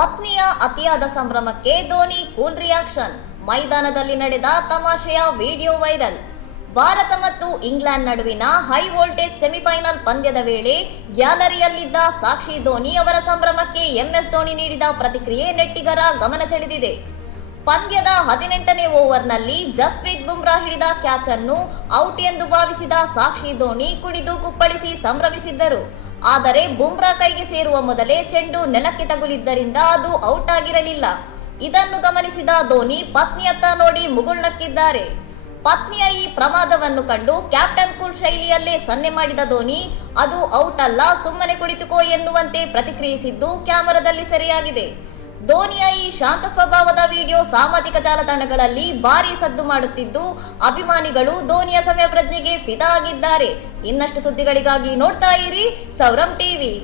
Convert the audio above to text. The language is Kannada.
ಪತ್ನಿಯ ಅತಿಯಾದ ಸಂಭ್ರಮಕ್ಕೆ ಧೋನಿ ಕೂಲ್ ರಿಯಾಕ್ಷನ್. ಮೈದಾನದಲ್ಲಿ ನಡೆದ ತಮಾಷೆಯ ವಿಡಿಯೋ ವೈರಲ್. ಭಾರತ ಮತ್ತು ಇಂಗ್ಲೆಂಡ್ ನಡುವಿನ ಹೈ ವೋಲ್ಟೇಜ್ ಸೆಮಿಫೈನಲ್ ಪಂದ್ಯದ ವೇಳೆ ಗ್ಯಾಲರಿಯಲ್ಲಿದ್ದ ಸಾಕ್ಷಿ ಧೋನಿ ಅವರ ಸಂಭ್ರಮಕ್ಕೆ ಎಂಎಸ್ ಧೋನಿ ನೀಡಿದ ಪ್ರತಿಕ್ರಿಯೆ ನೆಟ್ಟಿಗರ ಗಮನ ಸೆಳೆದಿದೆ. ಪಂದ್ಯದ 18ನೇ ಓವರ್ನಲ್ಲಿ ಜಸ್ಪ್ರೀತ್ ಬುಮ್ರಾ ಹಿಡಿದ ಕ್ಯಾಚ್ ಅನ್ನು ಔಟ್ ಎಂದು ಭಾವಿಸಿದ ಸಾಕ್ಷಿ ಧೋನಿ ಕುಣಿದು ಕುಪ್ಪಳಿಸಿ ಸಂಭ್ರಮಿಸಿದ್ದರು. ಆದರೆ ಬುಮ್ರಾ ಕೈಗೆ ಸೇರುವ ಮೊದಲೇ ಚೆಂಡು ನೆಲಕ್ಕೆ ತಗುಲಿದ್ದರಿಂದ ಅದು ಔಟ್ ಆಗಿರಲಿಲ್ಲ. ಇದನ್ನು ಗಮನಿಸಿದ ಧೋನಿ ಪತ್ನಿಯತ್ತ ನೋಡಿ ಮುಗುಳ್ನಕ್ಕಿದ್ದಾರೆ. ಪತ್ನಿಯ ಈ ಪ್ರಮಾದವನ್ನು ಕಂಡು ಕ್ಯಾಪ್ಟನ್ ಕೂಲ್ ಶೈಲಿಯಲ್ಲೇ ಸನ್ನೆ ಮಾಡಿದ ಧೋನಿ, ಅದು ಔಟ್ ಅಲ್ಲ, ಸುಮ್ಮನೆ ಕುಳಿತುಕೋ ಎನ್ನುವಂತೆ ಪ್ರತಿಕ್ರಿಯಿಸಿದ್ದು ಕ್ಯಾಮೆರಾದಲ್ಲಿ ಸೆರೆಯಾಗಿದೆ. ಧೋನಿಯ ಈ ಶಾಂತ ಸ್ವಭಾವದ ವಿಡಿಯೋ ಸಾಮಾಜಿಕ ಜಾಲತಾಣಗಳಲ್ಲಿ ಭಾರೀ ಸದ್ದು ಮಾಡುತ್ತಿದ್ದು, ಅಭಿಮಾನಿಗಳು ಧೋನಿಯ ಸಮಯ ಪ್ರಜ್ಞೆಗೆ ಫಿದಾ ಆಗಿದ್ದಾರೆ. ಇನ್ನಷ್ಟು ಸುದ್ದಿಗಳಿಗಾಗಿ ನೋಡ್ತಾ ಇರಿ ಸೌರಂ ಟಿವಿ.